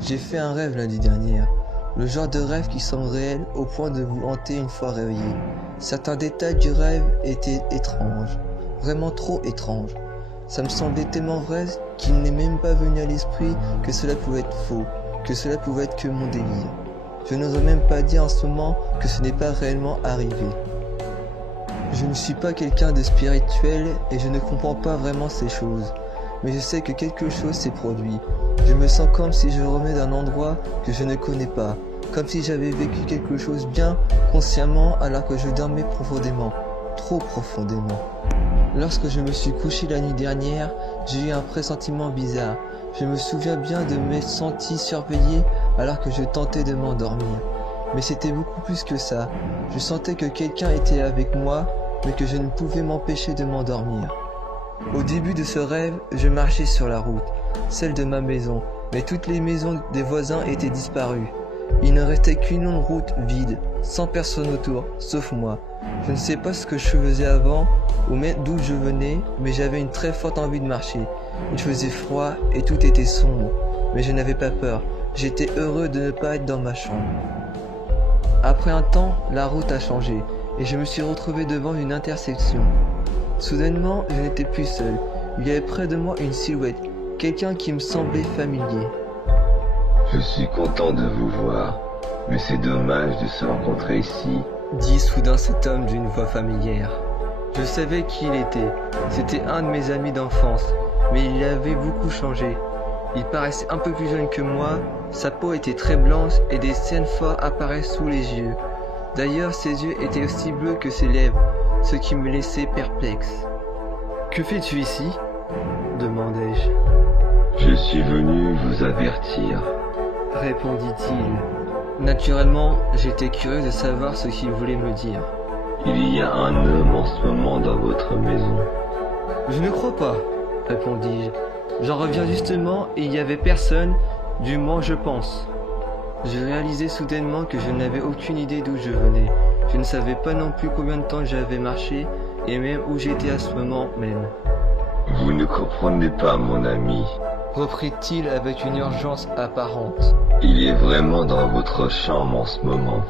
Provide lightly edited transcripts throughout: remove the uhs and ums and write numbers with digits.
J'ai fait un rêve lundi dernier. Le genre de rêve qui semble réel au point de vous hanter une fois réveillé. Certains détails du rêve étaient étranges. Vraiment trop étranges. Ça me semblait tellement vrai qu'il n'est même pas venu à l'esprit que cela pouvait être faux, que cela pouvait être que mon délire. Je n'oserais même pas dire en ce moment que ce n'est pas réellement arrivé. Je ne suis pas quelqu'un de spirituel et je ne comprends pas vraiment ces choses. Mais je sais que quelque chose s'est produit. Je me sens comme si je revenais d'un endroit que je ne connais pas. Comme si j'avais vécu quelque chose bien consciemment alors que je dormais profondément. Trop profondément. Lorsque je me suis couché la nuit dernière, j'ai eu un pressentiment bizarre. Je me souviens bien de m'être senti surveillé alors que je tentais de m'endormir. Mais c'était beaucoup plus que ça. Je sentais que quelqu'un était avec moi, mais que je ne pouvais m'empêcher de m'endormir. Au début de ce rêve, je marchais sur la route, celle de ma maison, mais toutes les maisons des voisins étaient disparues. Il ne restait qu'une longue route vide, sans personne autour, sauf moi. Je ne sais pas ce que je faisais avant, ou même d'où je venais, mais j'avais une très forte envie de marcher. Il faisait froid et tout était sombre, mais je n'avais pas peur. J'étais heureux de ne pas être dans ma chambre. Après un temps, la route a changé, et je me suis retrouvé devant une intersection. Soudainement, je n'étais plus seul. Il y avait près de moi une silhouette, quelqu'un qui me semblait familier. Je suis content de vous voir, mais c'est dommage de se rencontrer ici, dit soudain cet homme d'une voix familière. Je savais qui il était. C'était un de mes amis d'enfance, mais il avait beaucoup changé. Il paraissait un peu plus jeune que moi, sa peau était très blanche et des scènes fortes apparaissaient sous les yeux. D'ailleurs, ses yeux étaient aussi bleus que ses lèvres, ce qui me laissait perplexe. « Que fais-tu ici ?» demandai-je. « Je suis venu vous avertir. » répondit-il. Naturellement, j'étais curieux de savoir ce qu'il voulait me dire. « Il y a un homme en ce moment dans votre maison. »« Je ne crois pas, répondis-je. J'en reviens justement et il n'y avait personne, du moins je pense. Je réalisais soudainement que je n'avais aucune idée d'où je venais. Je ne savais pas non plus combien de temps j'avais marché et même où j'étais à ce moment même. « Vous ne comprenez pas, mon ami, reprit-il avec une urgence apparente. Il est vraiment dans votre chambre en ce moment. »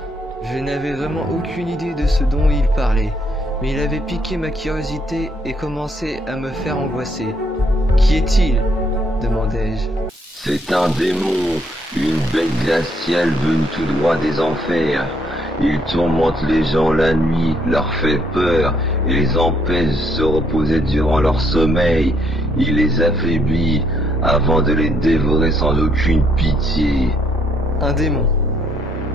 Je n'avais vraiment aucune idée de ce dont il parlait, mais il avait piqué ma curiosité et commençait à me faire angoisser. « Qui est-il » demandai-je. « C'est un démon, une bête glaciale venue tout droit des enfers. Il tourmente les gens la nuit, leur fait peur et les empêche de se reposer durant leur sommeil. Il les affaiblit avant de les dévorer sans aucune pitié. » Un démon.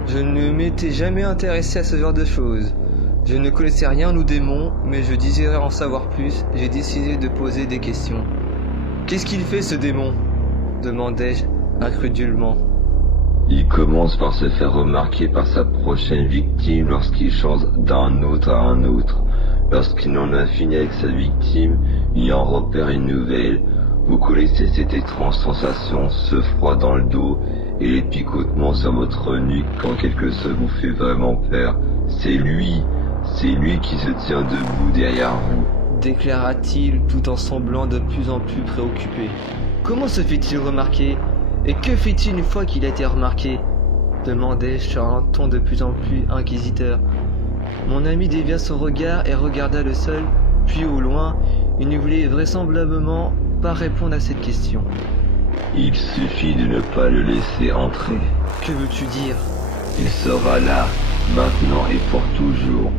Je ne m'étais jamais intéressé à ce genre de choses. Je ne connaissais rien aux démons, mais je désirais en savoir plus. J'ai décidé de poser des questions. « Qu'est-ce qu'il fait ce démon ?» demandai-je incrédulement. Il commence par se faire remarquer par sa prochaine victime lorsqu'il change d'un autre à un autre. Lorsqu'il en a fini avec sa victime, il en repère une nouvelle. Vous connaissez cette étrange sensation, ce froid dans le dos et les picotements sur votre nuque quand quelque chose vous fait vraiment peur. C'est lui qui se tient debout derrière vous, déclara-t-il tout en semblant de plus en plus préoccupé. Comment se fait-il remarquer ? Et que fait-il une fois qu'il a été remarqué ? demandai-je sur un ton de plus en plus inquisiteur. Mon ami dévia son regard et regarda le sol, puis au loin, il ne voulait vraisemblablement pas répondre à cette question. Il suffit de ne pas le laisser entrer. Que veux-tu dire ? Il sera là, maintenant et pour toujours.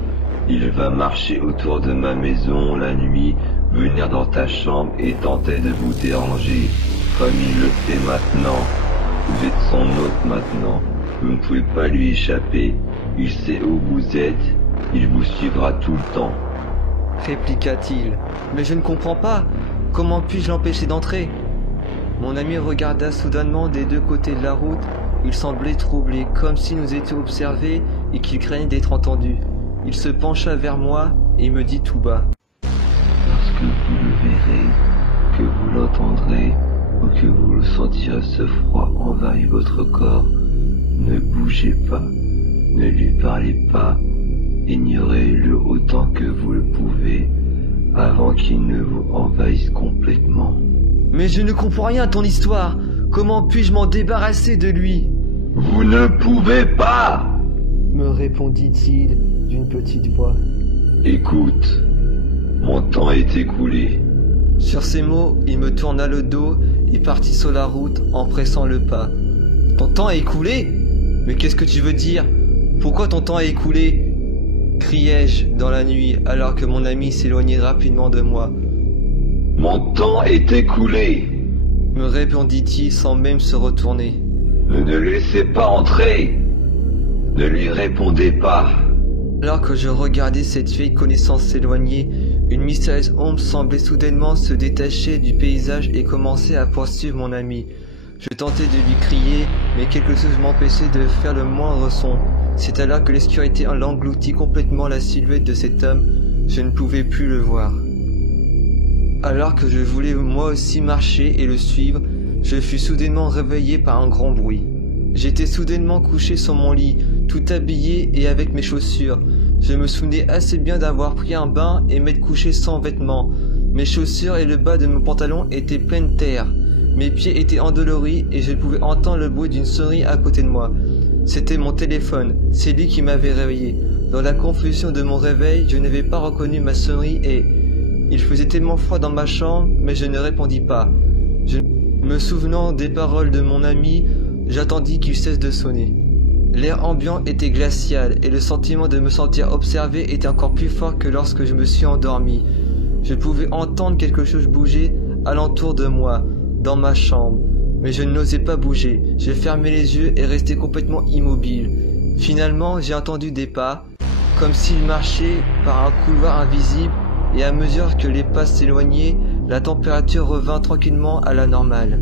Il va marcher autour de ma maison la nuit, venir dans ta chambre et tenter de vous déranger. Comme il le fait maintenant. Vous êtes son hôte maintenant. Vous ne pouvez pas lui échapper. Il sait où vous êtes. Il vous suivra tout le temps. Répliqua-t-il. Mais je ne comprends pas. Comment puis-je l'empêcher d'entrer ? Mon ami regarda soudainement des deux côtés de la route. Il semblait troublé, comme si nous étions observés et qu'il craignait d'être entendu. Il se pencha vers moi et me dit tout bas. Lorsque vous le verrez, que vous l'entendrez, ou que vous le sentirez ce froid envahir votre corps, ne bougez pas, ne lui parlez pas, ignorez-le autant que vous le pouvez, avant qu'il ne vous envahisse complètement. Mais je ne comprends rien à ton histoire. Comment puis-je m'en débarrasser de lui? Vous ne pouvez pas! Me répondit-il d'une petite voix. Écoute, mon temps est écoulé. Sur ces mots, il me tourna le dos et partit sur la route en pressant le pas. Ton temps est écoulé? Mais qu'est-ce que tu veux dire? Pourquoi ton temps est écoulé? Criai-je dans la nuit alors que mon ami s'éloignait rapidement de moi. Mon temps est écoulé, Me répondit-il sans même se retourner. ne le laissez pas entrer. Ne lui répondez pas. Alors que je regardais cette vieille connaissance s'éloigner, une mystérieuse ombre semblait soudainement se détacher du paysage et commencer à poursuivre mon ami. Je tentais de lui crier, mais quelque chose m'empêchait de faire le moindre son. C'est alors que l'obscurité engloutit complètement la silhouette de cet homme. Je ne pouvais plus le voir. Alors que je voulais moi aussi marcher et le suivre, je fus soudainement réveillé par un grand bruit. J'étais soudainement couché sur mon lit, tout habillé et avec mes chaussures. Je me souvenais assez bien d'avoir pris un bain et m'être couché sans vêtements. Mes chaussures et le bas de mon pantalon étaient pleins de terre. Mes pieds étaient endoloris et je pouvais entendre le bruit d'une sonnerie à côté de moi. C'était mon téléphone, c'est lui qui m'avait réveillé. Dans la confusion de mon réveil, je n'avais pas reconnu ma sonnerie et... Il faisait tellement froid dans ma chambre, mais je ne répondis pas. Me souvenant des paroles de mon ami, j'attendis qu'il cesse de sonner. L'air ambiant était glacial et le sentiment de me sentir observé était encore plus fort que lorsque je me suis endormi. Je pouvais entendre quelque chose bouger alentour de moi, dans ma chambre, mais je n'osais pas bouger. J'ai fermé les yeux et resté complètement immobile. Finalement, j'ai entendu des pas, comme s'ils marchaient par un couloir invisible, et à mesure que les pas s'éloignaient, la température revint tranquillement à la normale.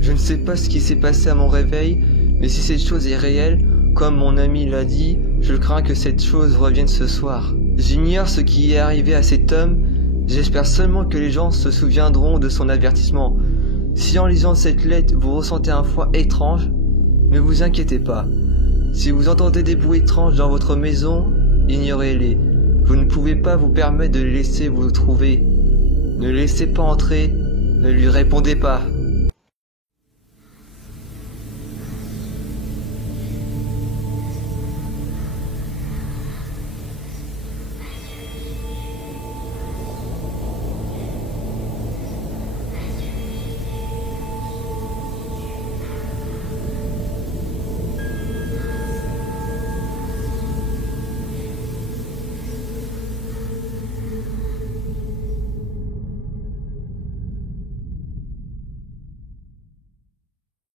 Je ne sais pas ce qui s'est passé à mon réveil, mais si cette chose est réelle, comme mon ami l'a dit, je crains que cette chose revienne ce soir. J'ignore ce qui est arrivé à cet homme, j'espère seulement que les gens se souviendront de son avertissement. Si en lisant cette lettre vous ressentez un froid étrange, ne vous inquiétez pas. Si vous entendez des bruits étranges dans votre maison, ignorez-les. Vous ne pouvez pas vous permettre de les laisser vous trouver. Ne laissez pas entrer, ne lui répondez pas.